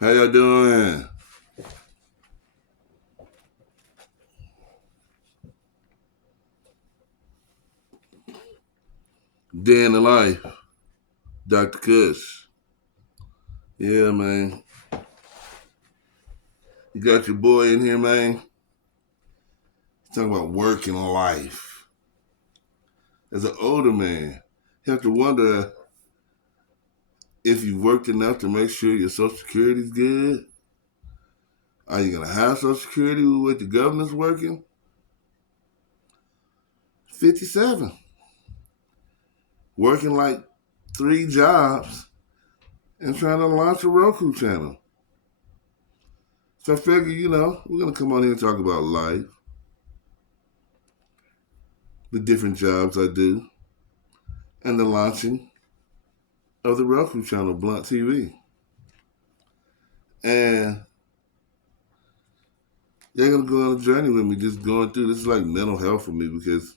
How y'all doing? Day in the life, Dr. Kush. Yeah, man. You got your boy in here, man. He's talking about working life. As an older man, you have to wonder if you worked enough to make sure your Social Security's good. Are you gonna have Social Security with the government's working? 57. Working like 3 jobs and trying to launch a Roku channel. So I figure, we're gonna come on here and talk about life, the different jobs I do, and the launching of the Roku channel, Blunt TV. And they're gonna go on a journey with me, just going through. This is like mental health for me because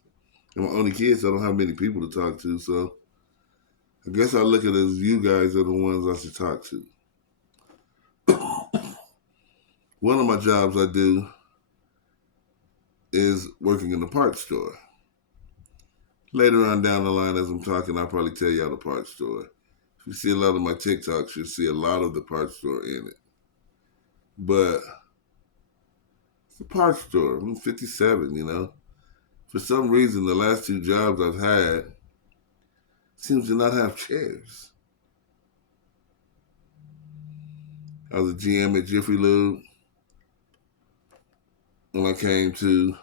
I'm my only kid, so I don't have many people to talk to. So I guess I look at it as you guys are the ones I should talk to. One of my jobs I do is working in the parts store. Later on down the line, as I'm talking, I'll probably tell y'all the parts store. If you see a lot of my TikToks, you'll see a lot of the parts store in it. But it's a parts store. I'm 57. For some reason, the last 2 jobs I've had seems to not have chairs. I was a GM at Jiffy Lube when I came to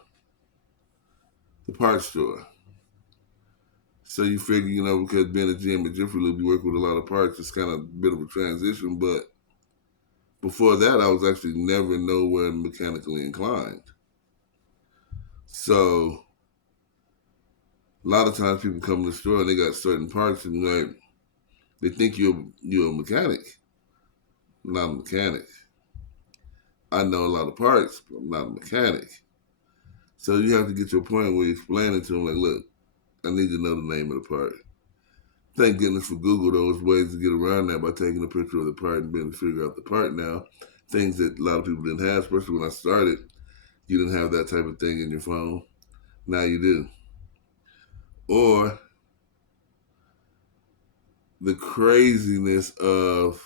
the parts store. So you figure, because being a GM at Jiffy Lube, you work with a lot of parts, it's kind of a bit of a transition. But before that, I was actually never nowhere mechanically inclined. So a lot of times people come to the store and they got certain parts and they think you're a mechanic. I'm not a mechanic. I know a lot of parts, but I'm not a mechanic. So you have to get to a point where you explain it to them like, look, I need to know the name of the part. Thank goodness for Google, those ways to get around that by taking a picture of the part and being able to figure out the part now. Things that a lot of people didn't have, especially when I started. You didn't have that type of thing in your phone. Now you do. Or the craziness of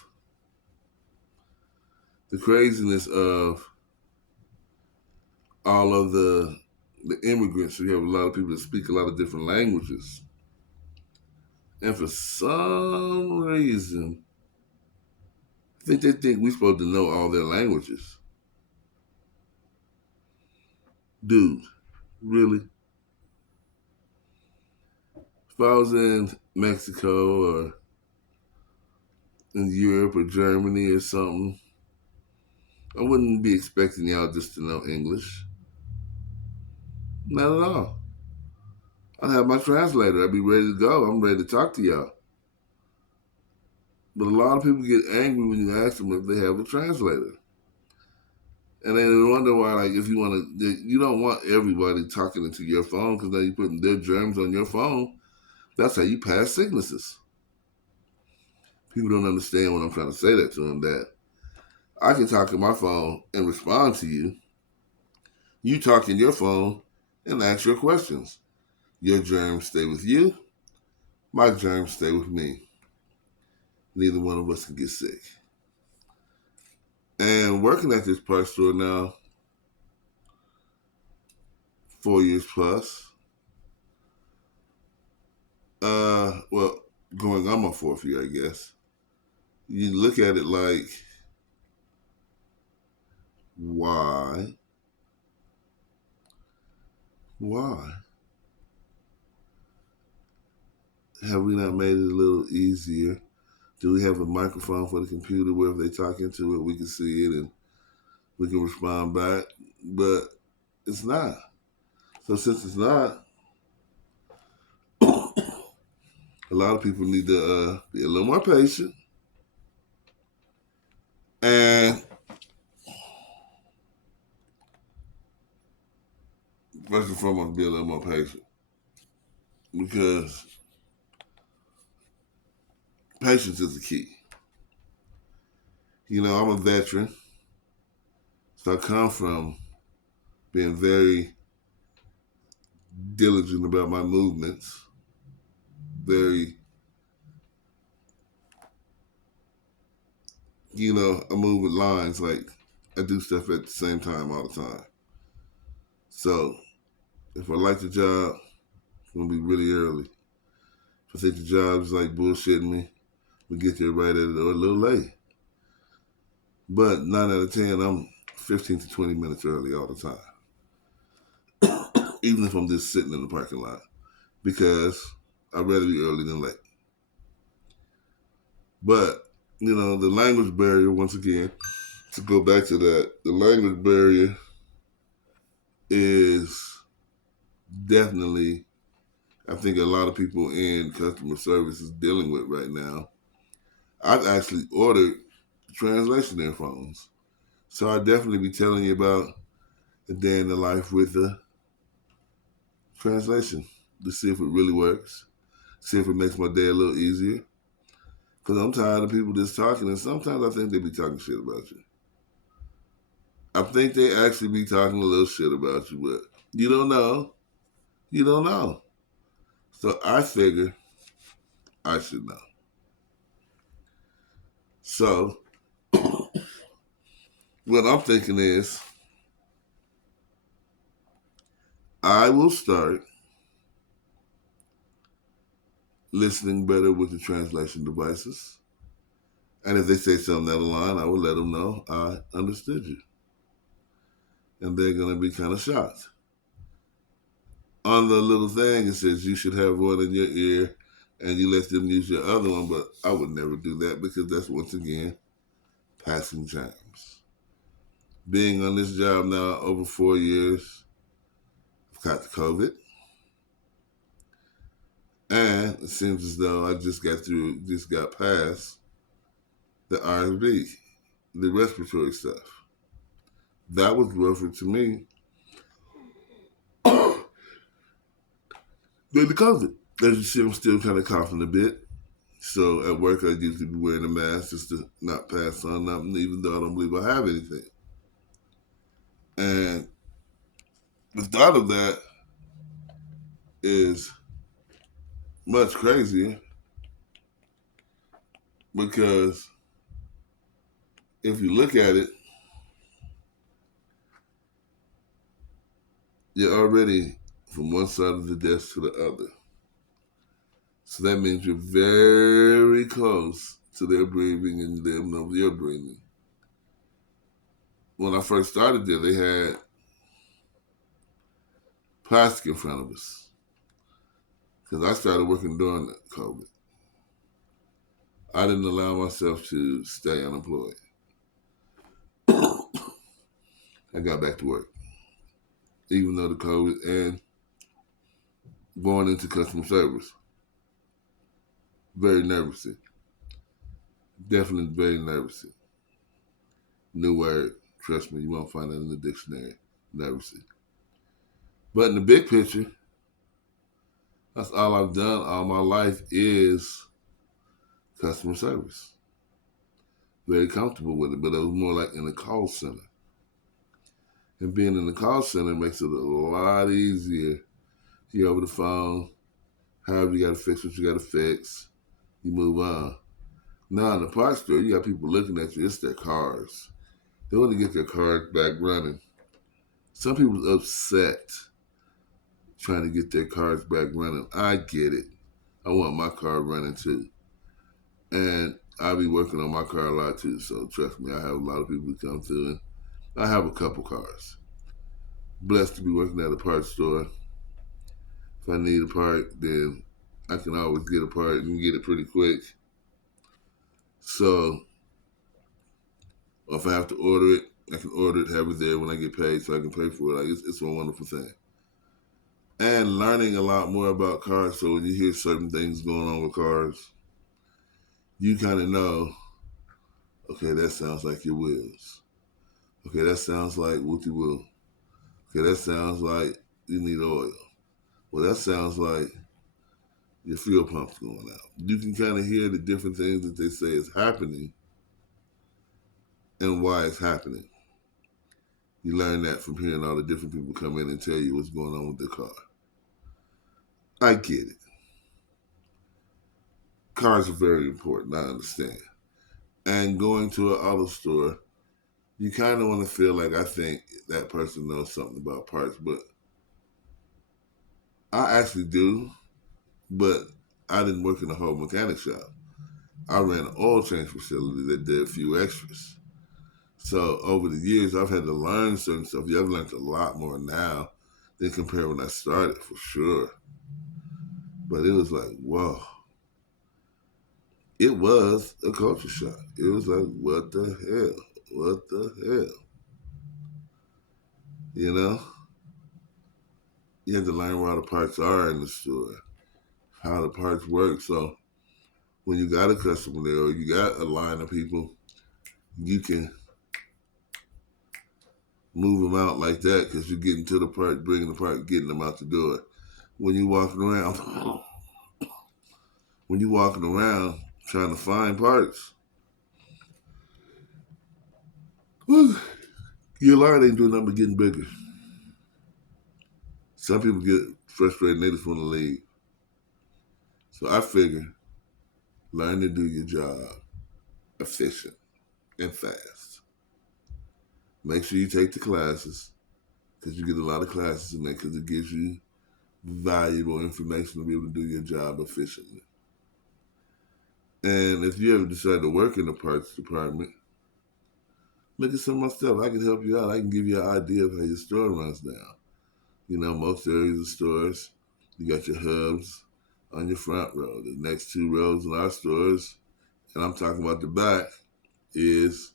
all of the immigrants. So you have a lot of people that speak a lot of different languages. And for some reason, I think they think we're supposed to know all their languages. Dude, really? If I was in Mexico or in Europe or Germany or something, I wouldn't be expecting y'all just to know English. Not at all. I'd have my translator. I'd be ready to go. I'm ready to talk to y'all. But a lot of people get angry when you ask them if they have a translator. And then they wonder why, like, if you don't want everybody talking into your phone because now you're putting their germs on your phone. That's how you pass sicknesses. People don't understand when I'm trying to say that to them, that I can talk on my phone and respond to you. You talk in your phone and ask your questions. Your germs stay with you. My germs stay with me. Neither one of us can get sick. And working at this parts store now, 4 years plus. Well, going on my 4th year, I guess. You look at it like, why? Why? Have we not made it a little easier? Do we have a microphone for the computer where if they talk into it, we can see it and we can respond back? But it's not. So since it's not, a lot of people need to be a little more patient and first and foremost be a little more patient because patience is the key. I'm a veteran, so I come from being very diligent about my movements, very, I move with lines, like I do stuff at the same time all the time. So if I like the job, it's gonna be really early. If I think the job is like bullshitting me, we get there right at it or a little late. But 9 out of 10, I'm 15 to 20 minutes early all the time, even if I'm just sitting in the parking lot, because I'd rather be early than late. But, the language barrier, once again, to go back to that, the language barrier is definitely, I think, a lot of people in customer service is dealing with right now. I've actually ordered translation earphones. So I'll definitely be telling you about a day in the life with the translation to see if it really works, see if it makes my day a little easier. Because I'm tired of people just talking, and sometimes I think they be talking shit about you. I think they actually be talking a little shit about you, but you don't know. You don't know. So I figure I should know. So what I'm thinking is I will start listening better with the translation devices. And if they say something out of line, I will let them know I understood you. And they're going to be kind of shocked. On the little thing, it says you should have one in your ear and you let them use your other one, but I would never do that because that's, once again, passing times. Being on this job now over 4 years, I've got the COVID. And it seems as though I just got past the RSV, the respiratory stuff. That was rougher to me than the COVID. As you see, I'm still kind of coughing a bit. So at work, I usually be wearing a mask just to not pass on nothing, even though I don't believe I have anything. And the thought of that is much crazier because if you look at it, you're already from one side of the desk to the other. So that means you're very close to their breathing and them know your breathing. When I first started there, they had plastic in front of us because I started working during the COVID. I didn't allow myself to stay unemployed. I got back to work, even though the COVID and going into customer service. Very nervous. Definitely very nervous. New word. Trust me, you won't find it in the dictionary. Nervous. But in the big picture, that's all I've done all my life is customer service. Very comfortable with it, but it was more like in a call center. And being in the call center makes it a lot easier. You're over the phone, however you got to fix what you got to fix, you move on. Now in the parts store, you got people looking at you, it's their cars. They want to get their cars back running. Some people's upset trying to get their cars back running. I get it. I want my car running too. And I'll be working on my car a lot too, so trust me, I have a lot of people who come through, and I have a couple cars. Blessed to be working at a parts store. If I need a part, then I can always get a part and get it pretty quick. So if I have to order it, I can order it, have it there when I get paid so I can pay for it. Like, it's a wonderful thing. And learning a lot more about cars, so when you hear certain things going on with cars, you kind of know, okay, that sounds like your wheels. Okay, that sounds like whoopty woo. Okay, that sounds like you need oil. Well, that sounds like your fuel pump's going out. You can kind of hear the different things that they say is happening and why it's happening. You learn that from hearing all the different people come in and tell you what's going on with the car. I get it. Cars are very important, I understand. And going to an auto store, you kind of want to feel like I think that person knows something about parts, but I actually do, but I didn't work in a whole mechanic shop. I ran an oil change facility that did a few extras. So over the years, I've had to learn certain stuff. Yeah, I've learned a lot more now than compared when I started, for sure. But it was like, whoa. It was a culture shock. It was like, what the hell? What the hell? You know? You have to learn where all the parts are in the store, how the parts work. So when you got a customer there or you got a line of people, you can move them out like that because you're getting to the part, bringing the part, getting them out the door. When you walking around, trying to find parts, whew, your line ain't doing nothing but getting bigger. Some people get frustrated and they just want to leave. So I figure, learn to do your job efficient and fast. Make sure you take the classes because you get a lot of classes in there because it gives you valuable information to be able to do your job efficiently. And if you ever decide to work in the parts department, look at some of my stuff. I can help you out. I can give you an idea of how your store runs now. You know, most areas of stores, you got your hubs on your front row. The next two rows in our stores, and I'm talking about the back, is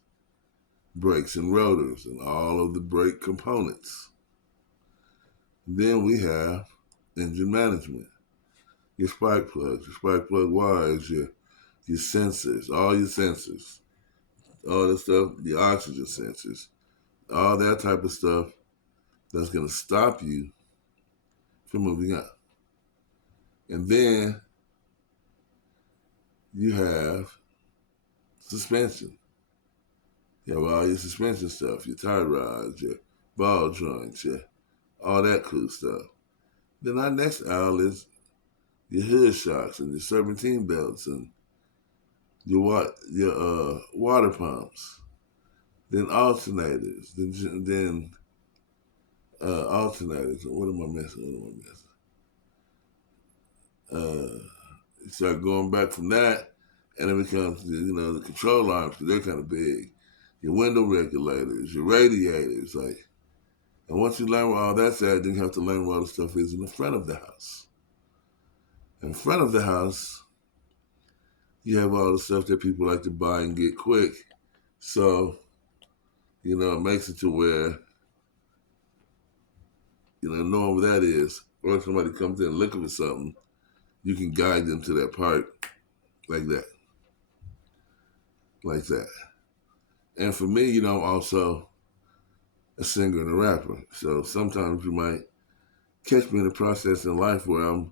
brakes and rotors and all of the brake components. Then we have engine management, your spark plugs, your spark plug wires, your sensors, all your sensors, all the stuff, the oxygen sensors, all that type of stuff that's going to stop you from moving up. And then you have suspension. You have all your suspension stuff, your tie rods, your ball joints, all that cool stuff. Then our next aisle is your hood shocks and your serpentine belts and your water pumps. Then alternators. Then alternators. What am I missing? You start going back from that, and it becomes the control arms because they're kind of big. Your window regulators, your radiators, like. And once you learn where all that's at, then you have to learn where all the stuff is in the front of the house. In front of the house, you have all the stuff that people like to buy and get quick. So, it makes it to where, knowing what that is, or if somebody comes in and looking for something, you can guide them to that part like that. Like that. And for me, I'm also a singer and a rapper. So sometimes you might catch me in a process in life where I'm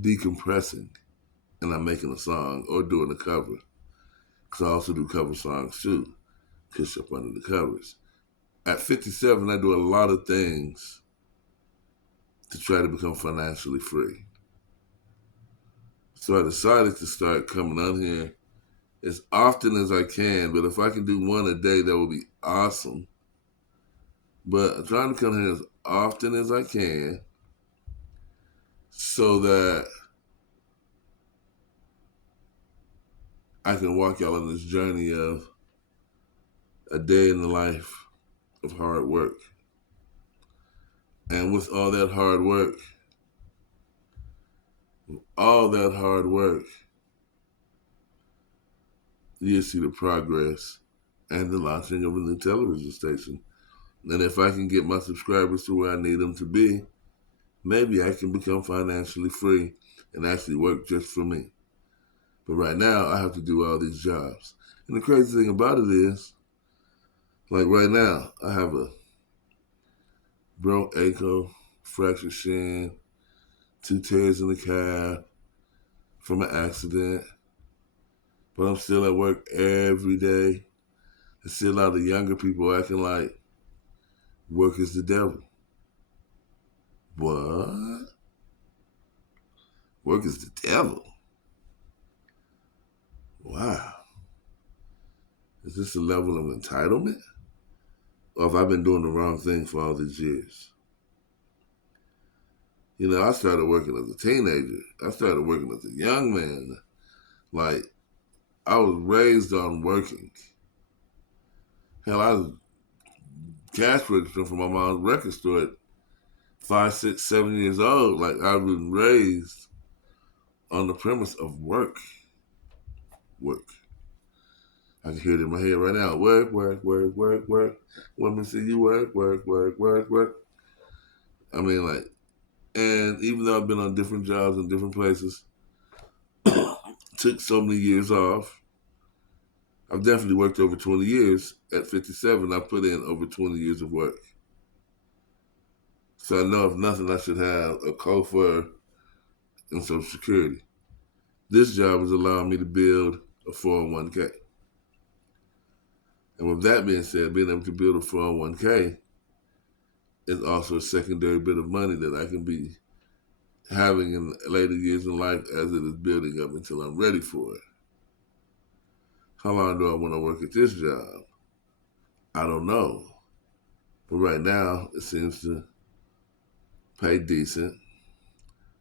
decompressing and I'm making a song or doing a cover. Because I also do cover songs too, Kiss Up Under the Covers. At 57, I do a lot of things to try to become financially free. So I decided to start coming on here as often as I can, but if I can do one a day, that would be awesome. But I'm trying to come here as often as I can so that I can walk y'all on this journey of a day in the life of hard work. And with all that hard work, you'll see the progress and the launching of a new television station. And if I can get my subscribers to where I need them to be, maybe I can become financially free and actually work just for me. But right now, I have to do all these jobs. And the crazy thing about it is, like right now, I have a broke ankle, fractured shin, 2 tears in the calf from an accident. But I'm still at work every day. I see a lot of younger people acting like work is the devil. What? Work is the devil? Wow. Is this a level of entitlement? Or have I been doing the wrong thing for all these years? You know, I started working as a teenager. I started working as a young man. Like, I was raised on working. Hell, I was cash register for my mom's record store at 5, 6, 7 years old. Like, I've been raised on the premise of work. Work. I can hear it in my head right now. Work, work, work, work, work. Women say you work, work, work, work, work. I mean, like, and even though I've been on different jobs in different places, took so many years off, I've definitely worked over 20 years. At 57, I put in over 20 years of work. So I know if nothing, I should have a COFA and Social Security. This job is allowing me to build a 401k. And with that being said, being able to build a 401k is also a secondary bit of money that I can be having in later years in life as it is building up until I'm ready for it. How long do I want to work at this job? I don't know. But right now, it seems to pay decent.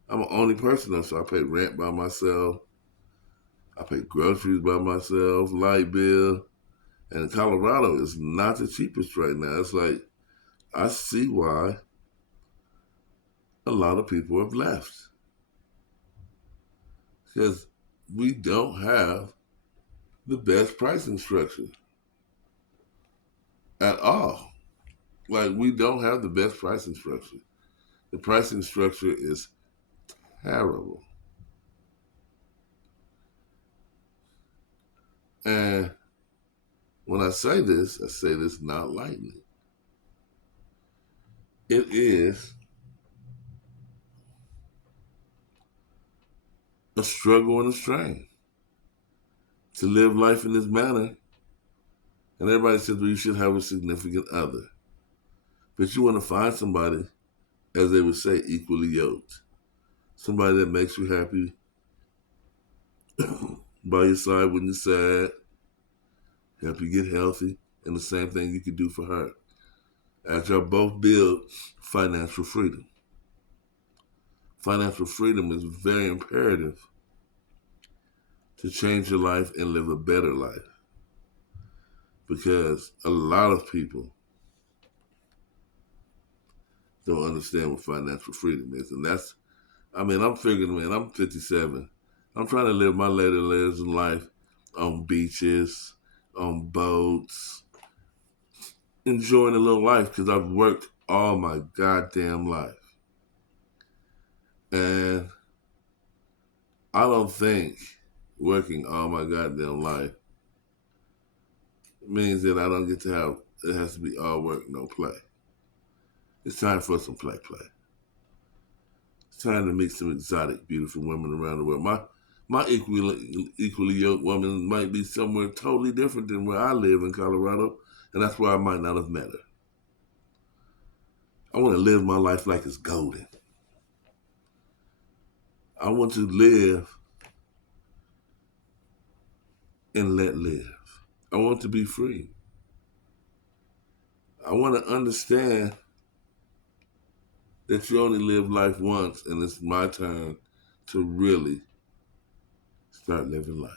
I'm the only person though, so I pay rent by myself. I pay groceries by myself, light bill. And Colorado is not the cheapest right now. It's like, I see why a lot of people have left. Because we don't have the best pricing structure at all. Like, we don't have the best pricing structure. The pricing structure is terrible. And when I say this not lightly. It is a struggle and a strain to live life in this manner. And everybody says, well, you should have a significant other. But you want to find somebody, as they would say, equally yoked. Somebody that makes you happy by your side when you're sad, help you get healthy, and the same thing you could do for her. As y'all both build financial freedom. Financial freedom is very imperative to change your life and live a better life. Because a lot of people don't understand what financial freedom is. And that's, I'm figuring, man, I'm 57. I'm trying to live my later years in life on beaches, on boats, enjoying a little life because I've worked all my goddamn life. And I don't think working all my goddamn life means that I don't get to have, it has to be all work, no play. It's time for some play. It's time to meet some exotic, beautiful women around the world. My equally yoked woman might be somewhere totally different than where I live in Colorado, and that's why I might not have met her. I want to live my life like it's golden. I want to live and let live. I want to be free. I want to understand that you only live life once, and it's my turn to really start living life.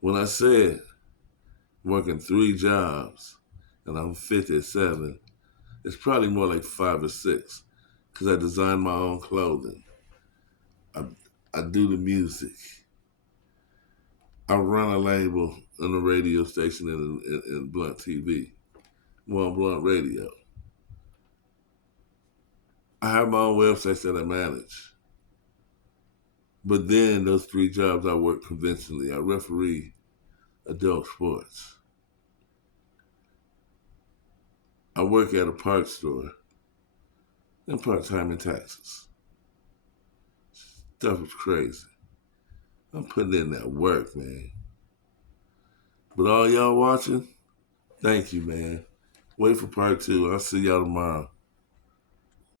When I said working 3 jobs and I'm 57, it's probably more like 5 or 6 because I design my own clothing. I do the music. I run a label on a radio station in Blunt TV, One Blunt Radio. I have my own websites that I manage. But then those 3 jobs I work conventionally. I referee adult sports. I work at a parts store and part-time in Texas. Stuff is crazy. I'm putting in that work, man. But all y'all watching, thank you, man. Wait for part two. I'll see y'all tomorrow.